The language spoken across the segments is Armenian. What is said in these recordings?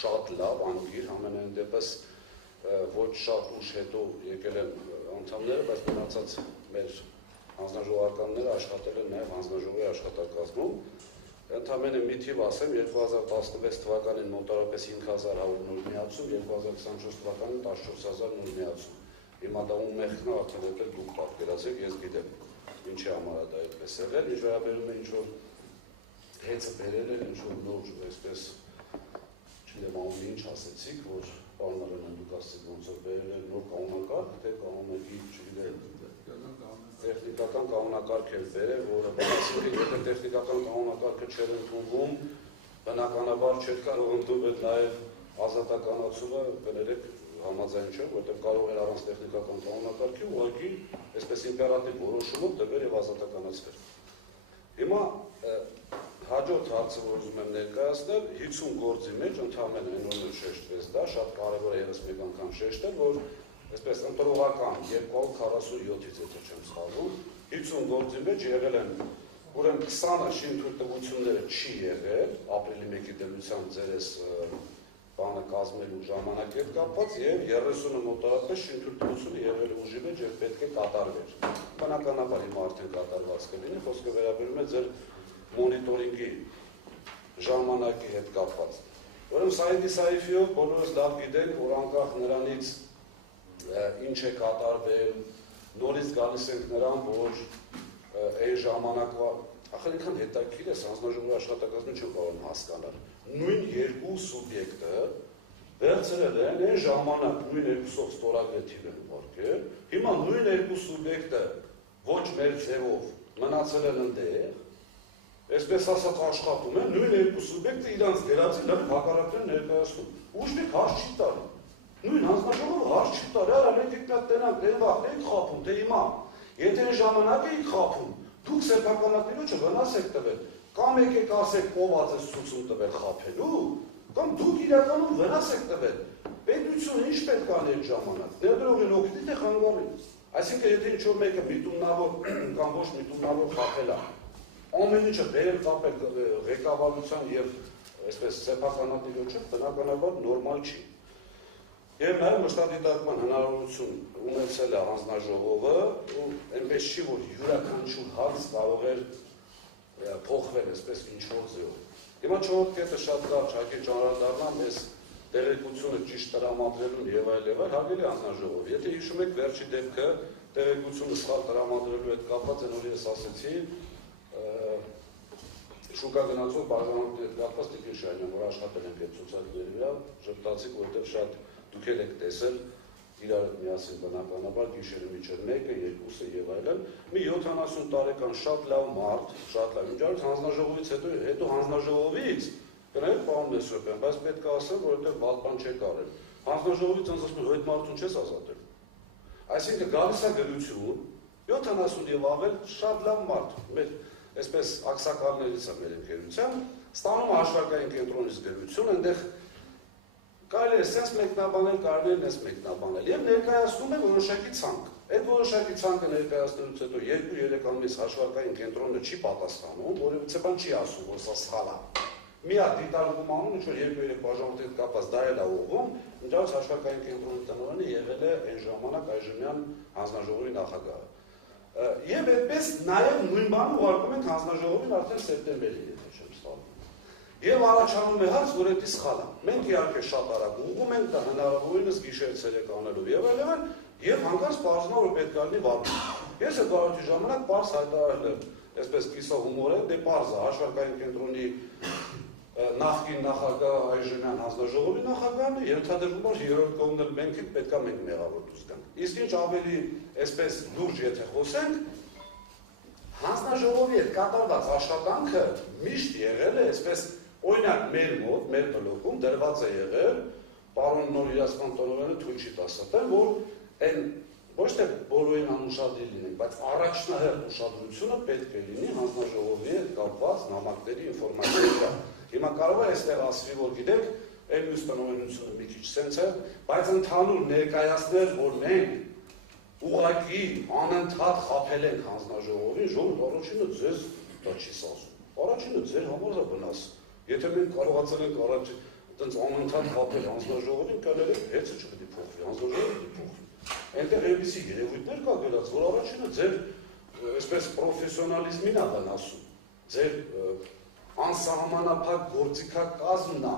շատ լավ, անգիր, ամենայն դեպս ոչ շատ ուշ հետո եկել են անդամները, բայց մնացած մեր հանձնաժողովականները աշխատել են նաև հանձնաժողովի աշխատակազմում։ Ընդամենը մի թիվ ասեմ, 2016 թվականին մոտարապես 5100 նոր միացում, 2024 թվականին 14000 նոր միացում։ Հիմա դա ու մեղքն է արդեն եկել դուք պատկերացեք, ես գիտեմ ինչի համար է դա այդպես եղել, ինչ վերաբերում է ինչ-որ հեծը բերել են, ինչ-որ նոր, այսպես, չգիտեմ անունը ինչ ասեցիք, որ պարոնարեն են դուք ասեցիք ոնց որ բերել են նոր կանոնակարգ, թե կանոնակի, չգիտեմ, տեխնիկական կանոնակարգ էր բերել, որը բացասինքն եթե տեխնիկական կանոնակարգը չէր ընդունվում, բնականաբար չէր կարող ընդունվել նաև ազատականացումը, կներեք համաձայն չէ, որտեղ կարող էր առանց տեխնիկական կանոնակարգի ուղղակի այսպես իմպերատիվ որոշումով տվել եւ ազատականացվել։ Հիմա հաջորդ հարցը, որ ուզում եմ ներկայացնել, 50 գործի մեջ ընդհանրապես այնօր շեշտվեց դա, շատ կարևոր է ևս մեկ անգամ շեշտել, որ այսպես ընտրողական 247-ից եթե չեմ սխալվում, 50 գործի մեջ եղել են ուրեմն 20-ը շինթույլտվությունները չի եղել, ապրիլի 1-ի դեմության ձերես բանը կազմելու ժամանակ հետ կապված եւ 30-ը մոտավորապես շինթույլտվությունը եղել է ուժի մեջ եւ պետք է կատարվեր։ Բնականաբար հիմա արդեն կատարված կլինի, խոսքը վերաբերում է ձեր մոնիտորինգի ժամանակի հետ կապված։ Ուրեմն Սայիդի Սայիֆիով բոլորս լավ գիտենք, որ անկախ նրանից ինչ է կատարվել, նորից գալիս ենք նրան, որ այն ժամանակվա ախր ինքան հետաքրքիր է հանձնաժողովի աշխատակազմը չեմ կարող հասկանալ։ Նույն երկու սուբյեկտը վերցրել են այն ժամանակ նույն երկուսով ստորագրել թիվ են ուղարկել, հիմա նույն երկու սուբյեկտը ոչ մեր ձևով մնացել են ընդեղ, այսպես ասած աշխատում են, նույն երկու սուբյեկտը իրանց դերացի լավ հակառակն ներկայացնում։ Ուժնիկ հարց չի տալի։ Նույն հանձնաժողովը հարց չի տալի, արա մենք դեռ տենանք, դեռ վաղ ենք խափում, թե հիմա, եթե այն ժամանակ էիք խափում, դուք սեփականատիրոջը վնաս եք տվել, կամ եկեք ասեք ով ածես ցույցում տվել խափելու, կամ դուք իրականում վնաս եք տվել։ Պետությունը ինչ պետք է անի այդ ժամանակ։ Ներդրողին օգնի թե խանգարի։ Այսինքն եթե ինչ-որ մեկը միտումնավոր կամ ոչ միտումնավոր խափել է, ամեն ինչը բերել կապել ղեկավարության եւ այսպես սեփականատիրոջը բնականաբար նորմալ չի։ Եվ նաև մշտադիտարկման հնարավորություն ունեցել է հանձնաժողովը, ու այնպես չի, որ յուրաքանչյուր հարց կարող էր փոխվել այսպես ինչ-որ ձևով։ Հիմա չորրորդ կետը շատ լավ ճակի ճանրադառնամ ես տեղեկությունը ճիշտ տրամադրելուն եւ այլ, հարգելի հանձնաժողով, եթե հիշում եք վերջի դեպքը տեղեկությունը սխալ տրամադրելու հետ կապված են, որ ես ասեցի, շուկա գնացող բաժանորդի հետ կապված Տիկին Շահյանյան, որ աշխատել ենք այդ ցուցակների վրա, ժպտացիք, որտեղ շատ դուք եք տեսել իրար հետ միասին բնականաբար գիշերը միջև 1-ը, 2-ը եւ այլն, մի 70 տարեկան շատ լավ մարդ, շատ լավ, ինչ արեց հանձնաժողովից հետո հանձնաժողովից, գնայեք պարոն Մեսրոպյան, բայց պետք է ասեմ, որովհետեւ վատ բան չեք արել։ Հանձնաժողովից ինձ ասում են, այդ մարդուն չես ազատել։ Այսինքն գալիս է գրություն, 70 եւ ավել շատ լավ մարդ, մեր այսպես ակսակալներից է մեր ընկերության, ստանում հաշվարկային կենտրոնից գրություն, այնտեղ կարելի է սենց մեկնաբանել, կարելի է նես մեկնաբանել եւ ներկայացնում է որոշակի ցանկ։ Այդ որոշակի ցանկը ներկայացնելուց հետո 2-3 ամիս հաշվարկային կենտրոնը չի պատասխանում, որովհետեւ բան չի ասում, որ սա սխալ է։ Մի հատ դիտարկում անում, ինչ որ 2-3 բաժանորդի հետ կապված դա էլ է ուղղում, ինչպես հաշվարկային կենտրոնի տնօրենը եղել է այն ժամանակ այժմյան հանձնաժողովի նախագահը։ Եվ այդպես նաև նույն բանը ուղարկում ենք հանձնաժողովին արդեն սեպտեմբերին, եթե չեմ սխալվում։ Եվ առաջանում է հարց, որ դա սխալ է։ Մենք իհարկե շատ արագ ուղղում ենք դա հնարավորինս գիշեր-ցերեկ անելով եւ այլն, եւ հանկարծ բարձրանում որ պետք է լինի վարում։ Ես այդ բարոյի ժամանակ բարձ հայտարարել եմ, այսպես կիսա հումոր է, դե բարձ է հաշվարկային կենտրոնի նախկին նախագահ այժմյան հանձնաժողովի նախագահն է, ենթադրվում է երրորդ կողմն էլ մենք ենք, պետք է մենք մեղավոր դուրս գանք։ Իսկ ինչ ավելի այսպես լուրջ եթե խոսենք, հանձնաժողովի հետ կատարված աշխատանքը միշտ եղել է այսպես օրինակ մեր մոտ, մեր բլոկում դրված է եղել, պարոն նոր իրացման տնօրենը թույլ չի տասատել, որ այն ոչ թե բոլորին անուշադրի լինենք, բայց առաջնահերթ ուշադրությունը պետք է լինի հանձնաժողովի հետ կապված նամակների ինֆորմացիայի վրա։ Հիմա կարող է այստեղ ասվի, որ գիտեք, այն մյուս տնօրենությունը մի քիչ սենց է, բայց ընդհանուր ներկայացնել, որ մենք ուղղակի անընդհատ խաբել ենք հանձնաժողովին, ժողովուրդ առաջինը ձեզ դա չի ասում։ Առաջինը ձեր համար է վնաս։ Եթե մենք կարողացել ենք տենց անընդհատ խապել հանձնաժողովին, կներեք հեծը չպետք է փոխվի, հանձնաժողովը պետք է փոխվի։ Այնտեղ էլիսի երևույթներ կա գելած, որ առաջինը ձեր այսպես պրոֆեսիոնալիզմին ա վնասում, ձեր անսահմանափակ գործիքակազմն ա,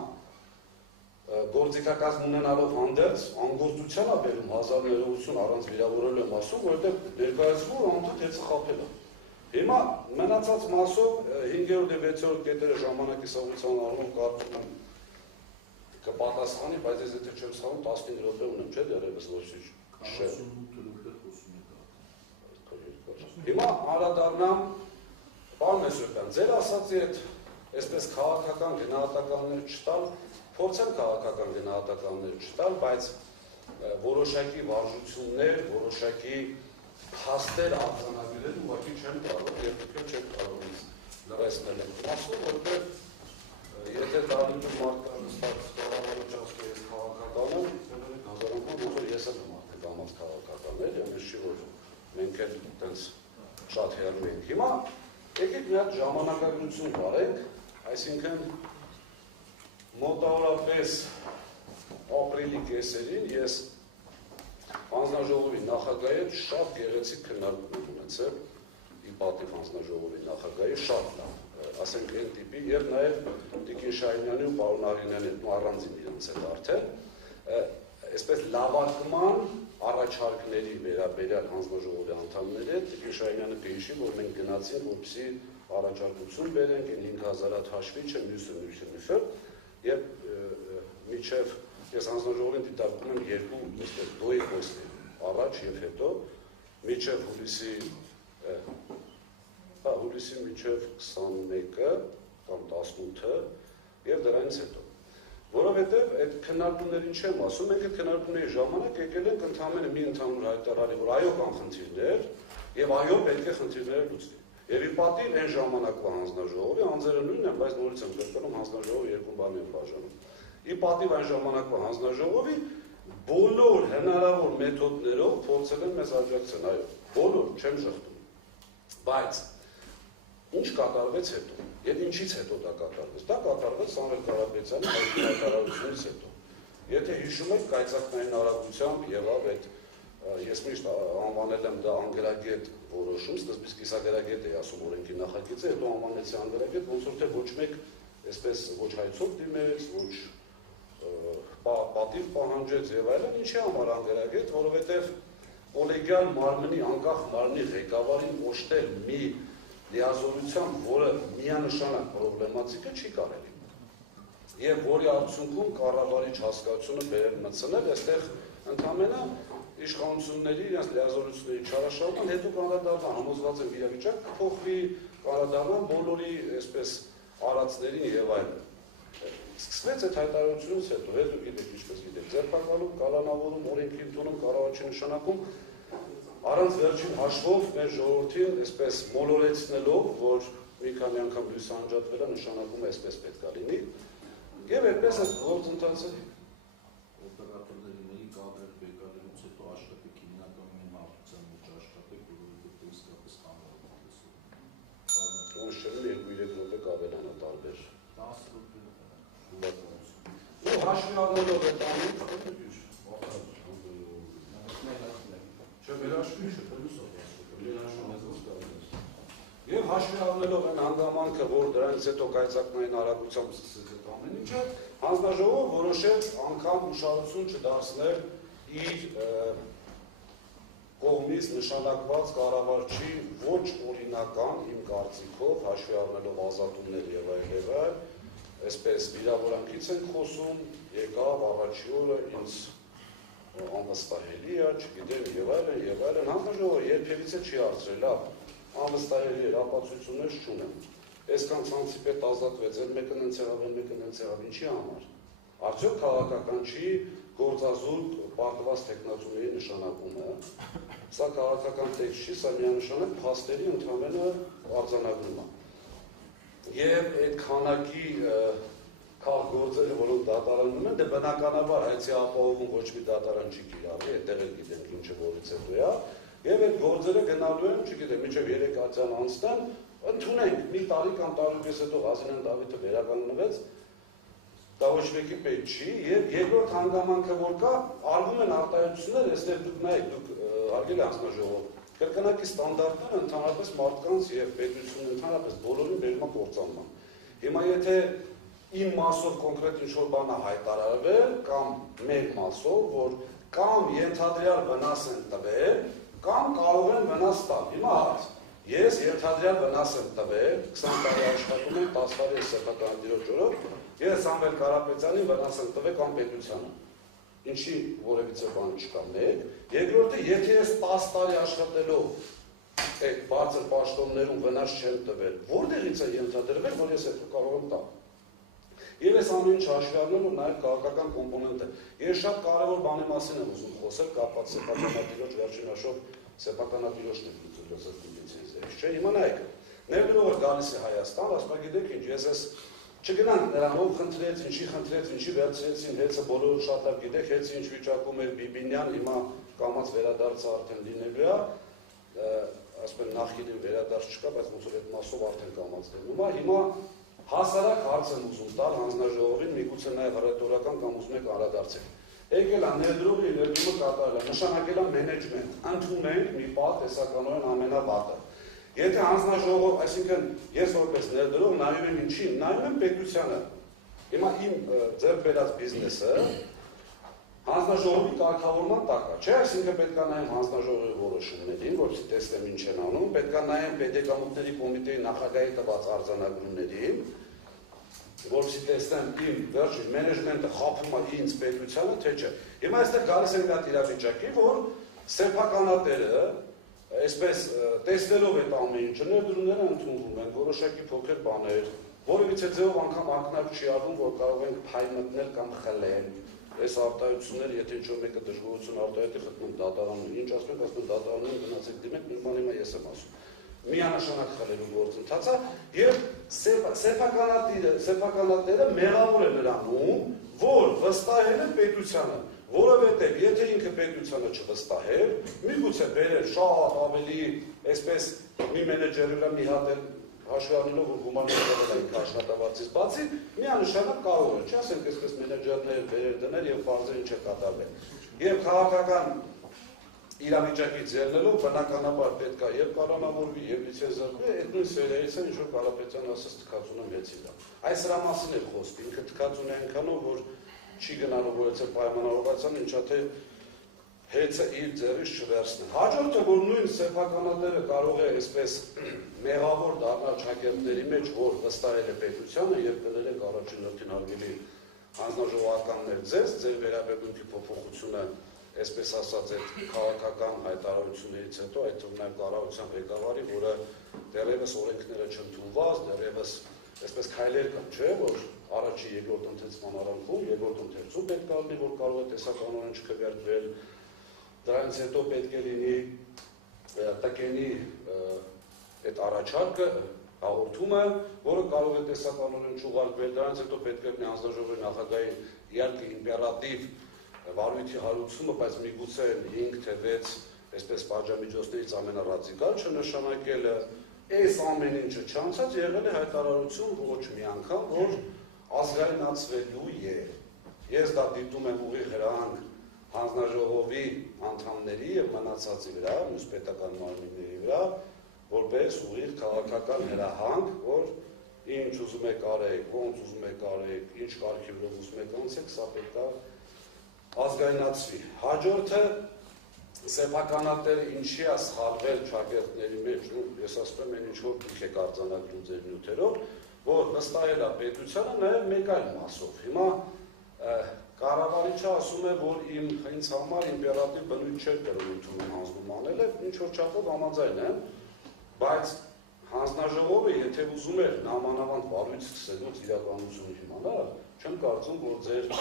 գործիքակազմ ունենալով հանդերձ անգործության ա բերում 1000 ներողություն առանց վիրավորել եմ ասում, որովհետև ներկայացվում որ անընդհատ հեծը խապել ա։ Հիմա մնացած մասով 5-րդ եւ 6-րդ կետերը ժամանակի սահմանության առումով կարծում եմ կպատասխանի, բայց ես եթե չեմ սխալվում 15 րոպե ունեմ, չէ՞ դեռևս ոչինչ։ 48 րոպե խոսում եք։ Հիմա անդրադառնամ պարոն Մեսրոպյան, ձեր ասացի այդ այսպես քաղաքական գնահատականներ չտալ, փորձեմ քաղաքական գնահատականներ չտալ, բայց որոշակի վարժություններ, որոշակի փաստեր արձանագրել ուղղակի չեմ կարող, երբեք չեմ կարող ինձ լրացնել եմ ասում, որովհետև եթե դառնում մարդկանց կառավարության ես քաղաքական եմ, հազար անգամ ոնց ես եմ մարդկանց քաղաքական եմ, ես չի որ մենք էլ այդպես շատ հեռու ենք։ Հիմա եկեք մի հատ ժամանակագրություն վարենք, այսինքն մոտավորապես ապրիլի կեսերին ես հանձնաժողովի նախագահի հետ շատ գեղեցիկ քննարկում ունեցել, ի պատիվ հանձնաժողովի նախագահի շատ լավ, ասենք այն տիպի, եւ նաեւ Տիկին Շահինյանի ու պարոն Արինյանի հետ առանձին իրենց հետ արդեն, այսպես լավարկման առաջարկների վերաբերյալ հանձնաժողովի անդամների հետ Տիկին Շահինյանը կհիշի, որ մենք գնացինք, որպեսզի առաջարկություն բերենք, այն 5000-ատ հաշվի չէ, մյուսը, եւ միջև ես հանձնաժողովին դիտարկում եմ երկու դոյկոսներ, առաջ եւ հետո, միջև հուլիսի միջև 21-ը կամ 18-ը եւ դրանից հետո։ Որովհետեւ այդ քննարկումներին չեմ ասում, մենք այդ քննարկումների ժամանակ եկել ենք ընդհանրապես մի ընդհանուր հայտարարի, որ այո կան խնդիրներ եւ այո պետք է խնդիրները լուծվի։ Եվ ի պատիվ այն ժամանակվա հանձնաժողովի անձերը նույնն են, բայց նորից եմ կրկնում հանձնաժողովը երկու բանի են բաժանում։ Ի պատիվ այն ժամանակվա հանձնաժողովի բոլոր հնարավոր մեթոդներով փորձել են մեզ աջակցել, այո, բոլոր, չեմ շղթում։ Բայց ինչ կատարվեց հետո։ Եվ ինչից հետո դա կատարվեց։ Դա կատարվեց Սամվել Կարապետյանի հայտարարությունից հետո։ Եթե հիշում եք, կայծակնային արագությամբ եղավ այդ ես միշտ անվանել եմ դա անգրագետ որոշում, սկզբից կիսագրագետ էի ասում օրենքի նախագիծը, հետո անվանեցի անգրագետ, ոնց որ թե ոչ մեկ այսպես ոչ հայցով դիմեց, ոչ պատիվ պահանջեց եւ այլն, ինչի համար անգրագետ, որովհետեւ կոլեգիալ մարմնի, անկախ մարմնի ղեկավարին օժտել մի լիազորությամբ, որը միանշանակ պրոբլեմատիկ է, չի կարելի։ Եվ որի արդյունքում կառավարիչ հասկացությունը բերել մտցնել, այստեղ ընդհանրապես իշխանությունների իրենց լիազորությունների չարաշահման, հետո կանդադառնան, համոզված են իրավիճակ կփոխվի, կանդադառնան բոլորի այսպես արածներին եւ այլն։ Սկսվեց այդ հայտարարությունից հետո գիտեք ինչպես գիտեք, ձեռքբերում, կալանավորում, օրենքի ընդունում, կառավարչի նշանակում, առանց վերջին հաշվով մեր ժողովրդին այսպես մոլորեցնելով, որ մի քանի անգամ լույս անջատվել է, նշանակում է այսպես պետք է լինի, եւ այդպես է գործընթացը։ Օպերատորների կադրեր բեկարելուց հետո աշխատեք հիմնականում այն մարդության մեջ աշխատեք, որովհետեւ իսկապես խանգարում է տեսնում։ Ոնց չէ 2-3 րոպե կավելանա տարբեր 10 րոպե։ Ու հաշվի առնելով այդ ամենը Չէ, վերաշվի չէ, Եվ հաշվի առնելով այն հանգամանքը, որ դրանից հետո կայծակնային արագությամբ սկսեց այդ ամեն ինչը, հանձնաժողովը որոշեց անգամ ուշադրություն չդարձնել իր կողմից նշանակված կառավարչի ոչ օրինական իմ կարծիքով, հաշվի առնելով ազատումներ եւ այլ, այսպես վիրավորանքից ենք խոսում, եկավ առաջի օրը ինձ անվստահելի է, չգիտեմ եւ այլն, հանձնաժողովը երբևիցե չի հարցրել, լավ, անվստահելի ապացույցներ չունեմ։ Այսքան ցանցի պետ ազատվեց, այդ մեկը նենց եղավ, ինչի համար։ Արդյոք քաղաքական չի գործազուրկ պարտված տեխնացուների նշանակումը, սա քաղաքական տեքստ չի, սա միանշանակ փաստերի ընդհանրապես արձանագրում է։ Եվ այդ քանակի քաղաքգործերը, որոնք դատարանում են, դե բնականաբար հայցի ապահովում ոչ մի դատարան չի կիրառվի, այդտեղ էլ գիտենք ինչը որից հետո է, եւ այդ գործերը գնալու են, չգիտեմ, մինչեւ 3 ատյան անցնեն, ընդունենք մի տարի կամ տարուկես հետո Ղազարյան Դավիթը վերականգնվեց, դա ոչ մեկի պետք չի, եւ երկրորդ հանգամանքը որ կա, արվում են արտահայտություններ, այստեղ դուք նայեք, դուք հարգելի հանձնաժողով, կրկնակի ստանդարտները ընդհանրապես մարդկանց եւ պետությունն ընդհանրապես բոլորին բերում է կործանման։ Հիմա եթե իմ մասով կոնկրետ ինչ-որ բան է հայտարարվել, կամ մեր մասով, որ կամ ենթադրյալ վնաս են տվել, կամ կարող են վնաս տալ։ Հիմա հարց. ես ենթադրյալ վնաս եմ տվել, 20 տարի աշխատում եմ, 10 տարի սեփական դիրոջ օրով, ես Սամվել Կարապետյանին վնաս եմ տվել կամ պետությանը։ Ինչի որևիցե բան չկա, մեկ, երկրորդը, եթե ես 10 տարի աշխատելով այդ բարձր պաշտոններում վնաս չեմ տվել, որտեղից է ենթադրվել, որ ես այդ կարող եմ տալ։ Եվ ես ամեն ինչ հաշվի առնելով նաև քաղաքական կոմպոնենտը։ Ես շատ կարևոր բանի մասին եմ ուզում խոսել, կապված սեփականատիրոջ վերջին հաշվով սեփականատիրոջն է լիցենզիա։ Չէ, հիմա նայեք, ներդրողը գալիս է Հայաստան, ասում է գիտեք ինչ, ես ես չգնանք նրան ով խնդրեց, ինչի վերցրեցին, հեծը բոլորը շատ լավ գիտեք, հեծը ինչ վիճակում էր Բիբինյան, հիմա կամած վերադարձը արդեն լինելու է, ասում են նախկինում վերադարձ չկա, բայց ոնց որ այդ մասով արդեն կամած լինում է, հիմա հասարակ հարց եմ ուզում տալ հանձնաժողովին, միգուցե նաև հռետորական կամ ուզում եք անդրադարձել։ Եկել է ներդրողի ներդրումը կատարել է, նշանակել է մենեջմենտ, ընդունենք մի պահ տեսականորեն ամենավատը։ Եթե հանձնաժողով, այսինքն ես որպես ներդրող նայում եմ ինչին, նայում եմ պետությանը։ Հիմա իմ ձեռք բերած բիզնեսը հանձնաժողովի կարգավորման տակ է, չէ՞, այսինքն պետք է նայեմ հանձնաժողովի որոշումներին, որպեսզի տեսնեմ ինչ են անում, պետք է նայեմ պետեկամուտների կոմիտեի նախագահի տված արձանագրումներին, որպեսզի տեսնեմ իմ վերջի մենեջմենտը խաբում է ինձ պետությանը, թե չէ։ Հիմա այստեղ գալիս են այդ իրավիճակի, որ սեփականատերը այսպես տեսնելով այդ ամեն ինչը ներդրումները ընդունվում են, որոշակի փոքր բաներ, որևիցե ձևով անգամ ակնարկ չի արվում, որ կարող ենք փայ մտնել կամ խլել։ Այս արտահայտությունները, եթե ինչ-որ մեկը դժգոհություն արտահայտի, խտնում դատարանում, ինչ ասում են դատարանում գնացեք դիմեք, մի բան հիմա ես եմ ասում։ Միանշանակ խլելու գործընթացը եւ սեփականատերը մեղավոր է նրանում, որ վստահել է պետությանը, որովհետեւ եթե ինքը պետությանը չվստահեր, միգուցե բերեր շատ ավելի, այսպես մի մենեջերի վրա մի հատ հաշվի առնելով որ գումարները այն աշխատավարձից բացի, միանշանակ կարող է, չի ասենք այսպես մենեջերներ բերեր դներ եւ բարձր ինչ է կատարվել։ Եվ քաղաքական իրավիճակից ելնելով բնականաբար պետք է եւ կառավարվի եւ լիցենզավորվի, այդ նույն սերիայից է ինչ որ Կարապետյանը ասած թքածուն եմ հեծի դա։ Այս դրա մասին է խոսքը, ինքը թքածուն է այնքանով, որ չի գնալու որեցել պայմանավորվածան, ինչա թե հեծը իր ձեռից չվերցնի։ Հաջորդը, որ նույն սեփականատերը կարող է այսպես մեղավոր դառնալ շահերների մեջ, որ վստահել է պետությանը եւ կներել եք առաջին հերթին հարգելի հանձնաժողովականներ ձեր վերաբերմունքի փոփոխությունը, այսպես ասած, այդ քաղաքական հայտարարություններից հետո, այդ թվում նաև կառավարության ղեկավարի, որը դեռևս օրենքները չընդունված, դեռևս այսպես քայլեր կան, չէ՞, որ առաջի երկրորդ ընթերցման արանքում, երկրորդ ընթերցում պետք է լինի, որ կարող է տեսականորեն չքվեարկվել, դրանից հետո պետք է լինի տկենի այդ առաջարկը, հաղորդումը, որը կարող է տեսականորեն չուղարկվել, դրանից հետո պետք է լինի հանձնաժողովի նախագահի իհարկե իմպերատիվ վարույթի հարուցումը, բայց միգուցե 5 թե 6 այսպես պատժամիջոցներից ամենառադիկալ չնշանակելը, այս ամեն ինչը չանցած եղել է հայտարարություն ոչ մի անգամ, որ ազգայնացվելու է։ Ես դա դիտում եմ ուղիղ հրահանգ հանձնաժողովի անդամների եւ մնացածի վրա, մյուս պետական մարմինների վրա, որպես ուղիղ քաղաքական հրահանգ, որ ինչ ուզում եք արեք, ոնց ուզում եք արեք, ինչ կարգի վրա ուզում եք անցեք, սա պետք է ազգայնացվի։ Հաջորդը սեփականատերը ինչի է սխալվել շահերների մեջ, ես ասում եմ, ինչ որ դուք եք արձանագրում ձեր նյութերով, որ վստահել է պետությանը նաև մեկ այլ մասով։ Հիմա կառավարիչը ասում է, որ ինձ համար իմպերատիվ բնույթ չէր կրում ընդունում հանձնում անելը, ինչ որ չափով համաձայն եմ, բայց հանձնաժողովը, եթե ուզում էր նամանավանդ վարույթ սկսելուց իրականություն իմանալ, չեմ կարծում, որ ձեր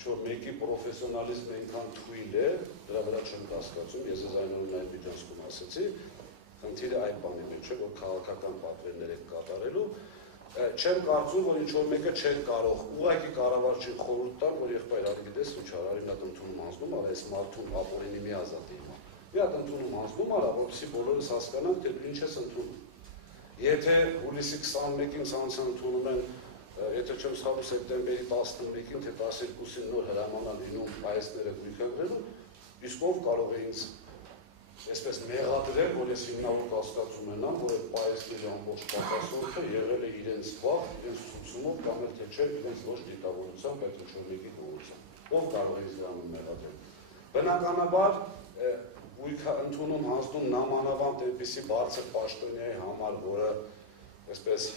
ինչ-որ մեկի պրոֆեսիոնալիզմը այնքան թույլ է, դրա վրա չեմ կասկածում, ես ես այնօրն այդ միջանցքում ասեցի, խնդիրը այդ բանի մեջ է, որ քաղաքական պատվերներ եք կատարելու, չեմ կարծում, որ ինչ-որ մեկը չէր կարող, ուղղակի կառավարչին խորհուրդ տալ, որ եղբայր արի գիտես ինչ արի, մի հատ ընդունում հանձնում արա, այս մարդուն ապօրինի մի ազատի հիմա։ Մի հատ ընդունում հանձնում արա, որպեսզի բոլորս հասկանանք, թե դու ինչ ես ընդունում։ Եթե հուլիսի 21-ին ցանցը ընդունում են եթե չեմ սխալվում, սեպտեմբերի 11-ին թե 12-ին նոր հրաման է լինում պայեսները գույքագրելու, իսկ ով կարող է ինձ այսպես մեղադրել, որ ես հիմնավոր կասկածում եմ, որ այդ պայեսների ամբողջ պատասխանը եղել է իրենց վաղ, իրենց ուսուցումով կամ էլ թե չէ, իրենց ոչ դիտավորությամբ, այդ ինչ-որ կողմությամբ։ Ով կարող է ինձ դրանում մեղադրել։ Բնականաբար գույքը ընդունում հանձնում նամանավանդ այնպիսի բարձր պաշտոնյայի համար, որը այսպես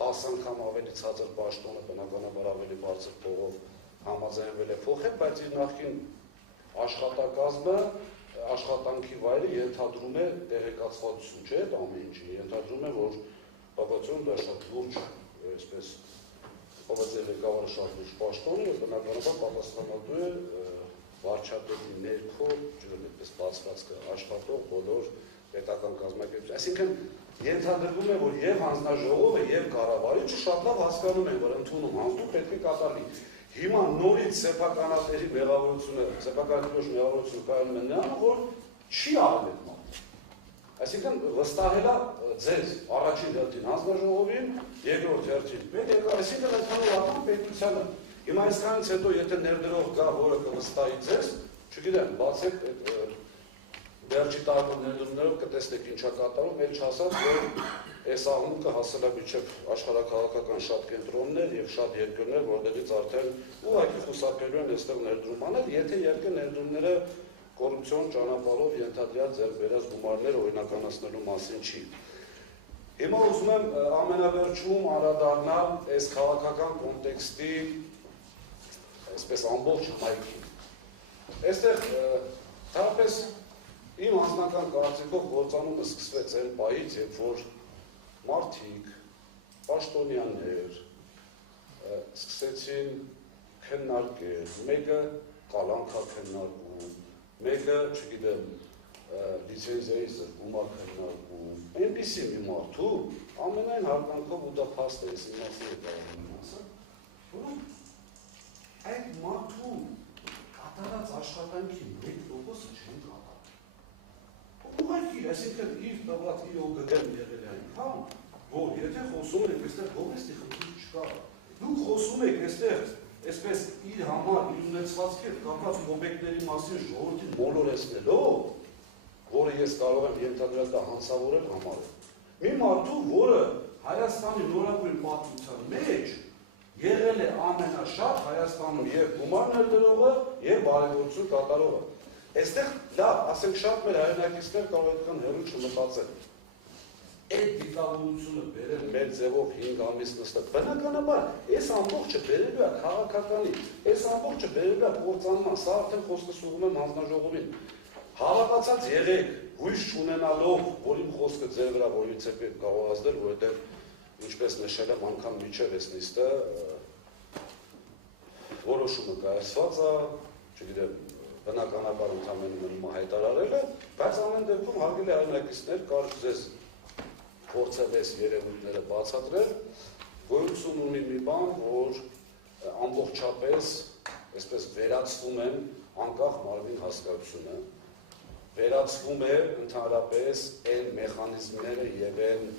10 անգամ ավելի ցածր պաշտոնը բնականաբար ավելի բարձր փողով համաձայնվել է փոխել, բայց իր նախկին աշխատակազմը, աշխատանքի վայրը ենթադրում է տեղեկացվածություն, չէ՞, այդ ամեն ինչի, ենթադրում է, որ բավականին դա շատ լուրջ, այսպես ՕՎԾ ղեկավարը շատ լուրջ պաշտոն է, եւ բնականաբար պատասխանատու է վարչապետի ներքո, ջրել այդպես բացված աշխատող բոլոր պետական կազմակերպություն։ Այսինքն ենթադրվում է, որ եւ հանձնաժողովը եւ կառավարիչը շատ լավ հասկանում են, որ ընդունում հանձնում պետք է կատարվի։ Հիմա նորից սեփականատերի մեղավորությունը, սեփականատիրոջ մեղավորությունը կայանում է նրան, որ չի արել այդ մարդը։ Այսինքն վստահելա ձեզ առաջին հերթին հանձնաժողովին, երկրորդ հերթին այսինքն ընդհանրական պետությանը։ Հիմա այսքանից հետո եթե ներդրող կա, որը կվստահի ձեզ, չգիտեմ, բացեք այդ վերջի տարվա ներդրումներով կտեսնեք ինչա կատարում, էլ չասած, որ այս աղմուկը հասել է մինչև աշխարհաքաղաքական շատ կենտրոններ եւ շատ երկրներ, որտեղից արդեն ուղղակի խուսափելու են այստեղ ներդրում անել, եթե երկը ներդրումները կոռուպցիոն ճանապարհով ենթադրյալ ձեռք բերած գումարներ օրինականացնելու մասին չի։ Հիմա ուզում եմ ամենավերջում անդրադառնալ այս քաղաքական կոնտեքստի այսպես ամբողջ հայքին։ Այստեղ թարպես իմ անձնական կարծիքով գործանումը սկսվեց այն պահից, երբ որ մարդիկ, պաշտոնյաներ սկսեցին քննարկել, մեկը կալանք է քննարկում, մեկը, չգիտեմ, լիցենզիայի զրկում է քննարկում, այնպիսի մի մարդու ամենայն հարկանքով ու դա փաստ է, ես իմացի է կարողանում ասել, որոնք այդ մարդու կատարած աշխատանքի 1%-ը չեն կատարում։ Ուղղակի, այսինքն իր տված իր օգտեն եղել է այնքան, որ եթե խոսում եք այստեղ գովեստի խնդիր չկա, դուք խոսում եք այստեղ այսպես իր համար իր ունեցվածքի հետ կապված օբյեկտների մասին ժողովրդին մոլորեցնելով, որը ես կարող եմ ենթադրել դա հանցավորել համարել։ Մի մարդու, որը Հայաստանի նորագույն պատմության մեջ եղել է ամենաշատ Հայաստանում եւ գումար ներդրողը եւ բարեգործություն կատարողը։ Այստեղ լավ, ասենք շատ մեր հայրենակիցներ կարող են այդքան հեռու չմտածել։ Այդ դիտավորությունը բերել մեր ձևով 5 ամիս նստել։ Բնականաբար, այս ամբողջը բերելու է քաղաքականի, այս ամբողջը բերելու է կործանման, սա արդեն խոսքը սուղում եմ հանձնաժողովին։ Հավատացած եղեք, հույս չունենալով, որ իմ խոսքը ձեր վրա որից է պետք գովազդել, որովհետև ինչպես նշել եմ անգամ միջև այս նիստը որոշումը կայացված է, չգիտեմ, բնականաբար ընդամենը մնում հայտարարել է, բայց ամեն դեպքում հարգելի հայրենակիցներ կարող ձեզ փորձել այս երևույթները բացատրել, գոյություն ունի մի բան, որ ամբողջապես այսպես վերացվում են անկախ մարմին հասկացությունը, վերացվում է ընդհանրապես այն մեխանիզմները եւ այն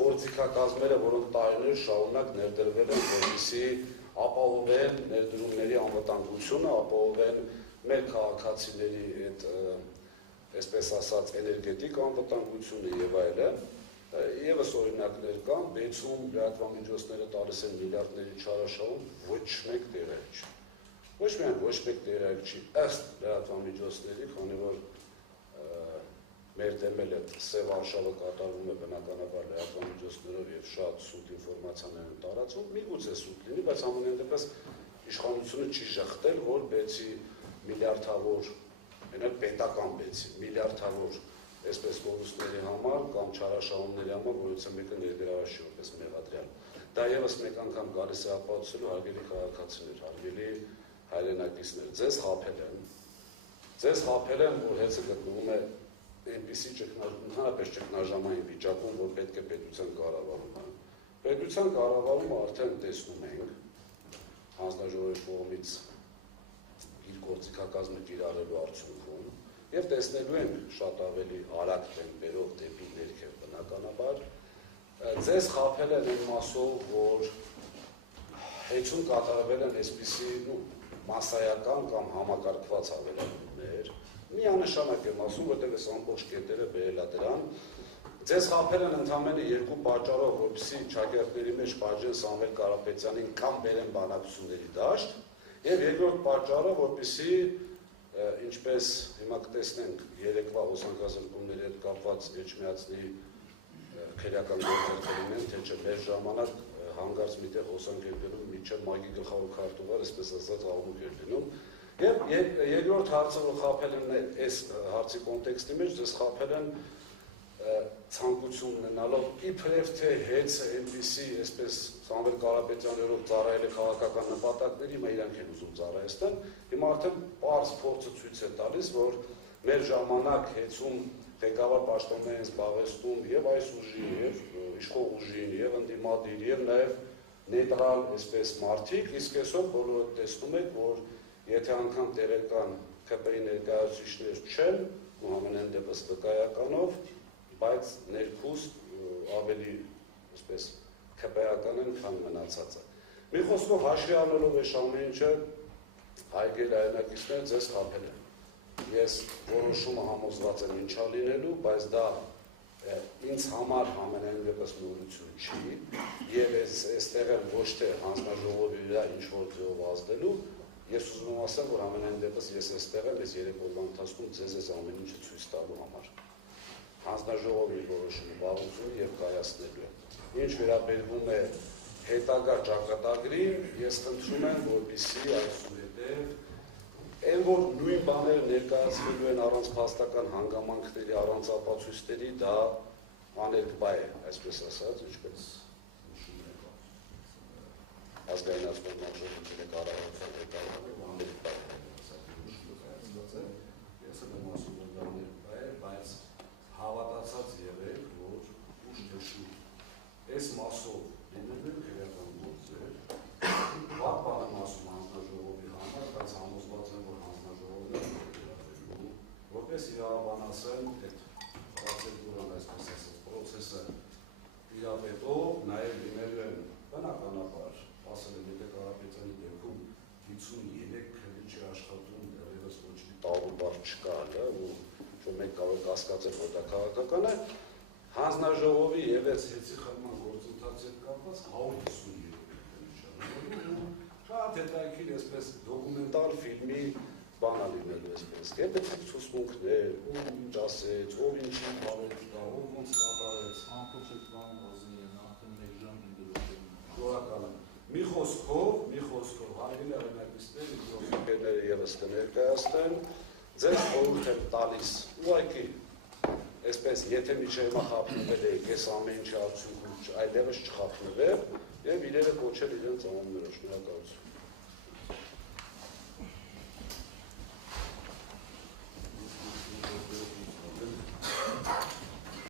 գործիքակազմերը, որոնք տարիներ շարունակ ներդրվել են, որպեսզի ապահովեն ներդրումների անվտանգությունը, ապահովեն մեր քաղաքացիների այդ այսպես ասած էներգետիկ անվտանգությունը եւ այլն, եւս օրինակներ կան, բեցում լրատվամիջոցները տալիս են միլիարդների չարաշահում, ոչ մեկ տեղայք չի։ Ոչ միայն ոչ մեկ տեղայք չի, ըստ լրատվամիջոցների, քանի որ մեր դեմ էլ այդ սև արշավը կատարվում է բնականաբար լրատվամիջոցներով եւ շատ սուտ ինֆորմացիաներ են տարածում, միգուցե սուտ լինի, բայց ամենայն դեպս իշխանությունը չի ժխտել, որ բեցի միլիարդավոր Մենակ պետական բեցի, միլիարդավոր այսպես կորուստների համար կամ չարաշահումների համար, որից մեկը ներգրավված չի որպես մեղադրյալ։ Դա եւս մեկ անգամ գալիս է ապացուցելու հարգելի քաղաքացիներ, հարգելի հայրենակիցներ, ձեզ խաբել են, որ հեծը գտնվում է այնպիսի ընդհանրապես ճգնաժամային վիճակում, որ պետք է պետության կառավարումը։ Պետության կառավարումը արդեն տեսնում ենք հանձնաժողովի կողմից իր գործիքակազմը կիրառելու արդյունքում եւ տեսնելու ենք շատ ավելի արագ տեմպերով դեպի ներքև բնականաբար ձեզ խաբել են այն մասով, որ հեծում կատարվել են այսպիսի մասսայական կամ համակարգված հավելումներ, միանշանակ եմ ասում, որտեղ այս ամբողջ կետերը բերել է դրան, ձեզ խաբել են ընդամենը երկու պատճառով, որպեսզի շագերտների մեջ բաժեն Սամվել Կարապետյանին կամ բերեն բանակցությունների դաշտ, եւ երկրորդ պատճառը, որպեսզի ինչպես հիմա կտեսնենք երեկվա հոսանքազրկումների հետ կապված Էջմիածնի քրեական գործեր լինեն, թե չէ մեր ժամանակ հանգարց միտեղ հոսանք էր գնում միջև մագի գլխավոր քարտուղար, այսպես ասած աղմուկ էր լինում։ Եվ երկրորդ հարցը, որ խաբել են այս հարցի կոնտեքստի մեջ, ձեզ խաբել են ցանկություն ունենալով իբրև թե հեծը այնպիսի, այսպես Սամվել Կարապետյաններով ծառայել է քաղաքական նպատակների, հիմա իրանք են ուզում ծառայեցնել, հիմա արդեն պարզ փորձը ցույց է տալիս, որ մեր ժամանակ հեծում ղեկավար պաշտոններին զբաղեցնում եւ այս ուժի, եւ իշխող ուժին, եւ ընդդիմադիր, եւ նաեւ նեյտրալ, այսպես մարդիկ, իսկ այսօր բոլորը տեսնում եք, որ եթե անգամ տեղական ԿՊ-ի ներկայացուցիչներ չեն, ու ամենայն դեպս վկայականով, բայց ներքուստ ավելի, այսպես, ԿՊ-ական են, քան մնացածը։ Մի խոսքով հաշվի առնելով այս ամեն ինչը, հայգել հայրենակիցները ձեզ խաբել են։ Ես որոշումը համոզված եմ ինչա լինելու, բայց դա ինձ համար ամենայն դեպս նորություն չի, եւ այստեղ եմ ոչ թե հանձնաժողովի վրա ինչ-որ ձեով ազդելու, ես ուզում եմ ասեմ, որ ամենայն դեպս ես այստեղ եմ, այս 3 օրվա ընթացքում ձեզ այս ամեն ինչը ցույց տալու համար։ Հանձնաժողովի որոշումը վաղուց եւ կայացնելու է։ Ինչ վերաբերվում է հետագա ճակատագրին, ես խնդրում եմ, որպեսզի այսուհետև այն որ նույն բաները ներկայացվելու են առանց փաստական հանգամանքների, առանց ապացույցների, դա աներկբա է, այսպես ասած, ինչպես ազգայնացման մարզողությունների կառավարության ղեկավարը աներկբա է, ես եմ ասում, որ դա աներկբա է, բայց հավատացած եղեք, որ ուշ թե շուտ այս մասով լինելու են քրեական գործեր, վատ բան եմ ասում հանձնաժողովի համար, բայց համոզված եմ, որ հանձնաժողովն է վերաբերելու, որպես իրավաբանասեն այդ պրոցեդուրան, այսպես ասած, պրոցեսը իրապետող նաև լինելու են բնականաբար, ասել եմ, եթե Կարապետյանի դեպքում 53 քրիչ աշխատում դեռևս ոչ մի տարու բար չկա, ու որ մենք կարող կասկածել, որ դա քաղաքական է, հանձնաժողովի եւ այս հեծի խմբման գործընթացի հետ կապված 150 շատ հետաքրքիր այսպես դոկումենտալ ֆիլմի բան լինելու այսպես, կեպետ ցուցմունքներ, ով ինչ ասեց, ով ինչի բաներ կա, ով ոնց կատարեց, ամբողջ բան ազնի են, արդեն 1 ժամ դրություն։ Շնորհակալ եմ։ Մի խոսքով հայրենի օրինակիցներ ինքնոֆիկերները եւս կներկայացնեն, ձեզ խորհուրդ եմ տալիս, ուղղակի այսպես, եթե միջև հիմա խափնվել եք, այս ամեն ինչի արդյունքում այլևս չխափնվեք եւ իրերը կոչել իրենց անուններով, շնորհակալություն։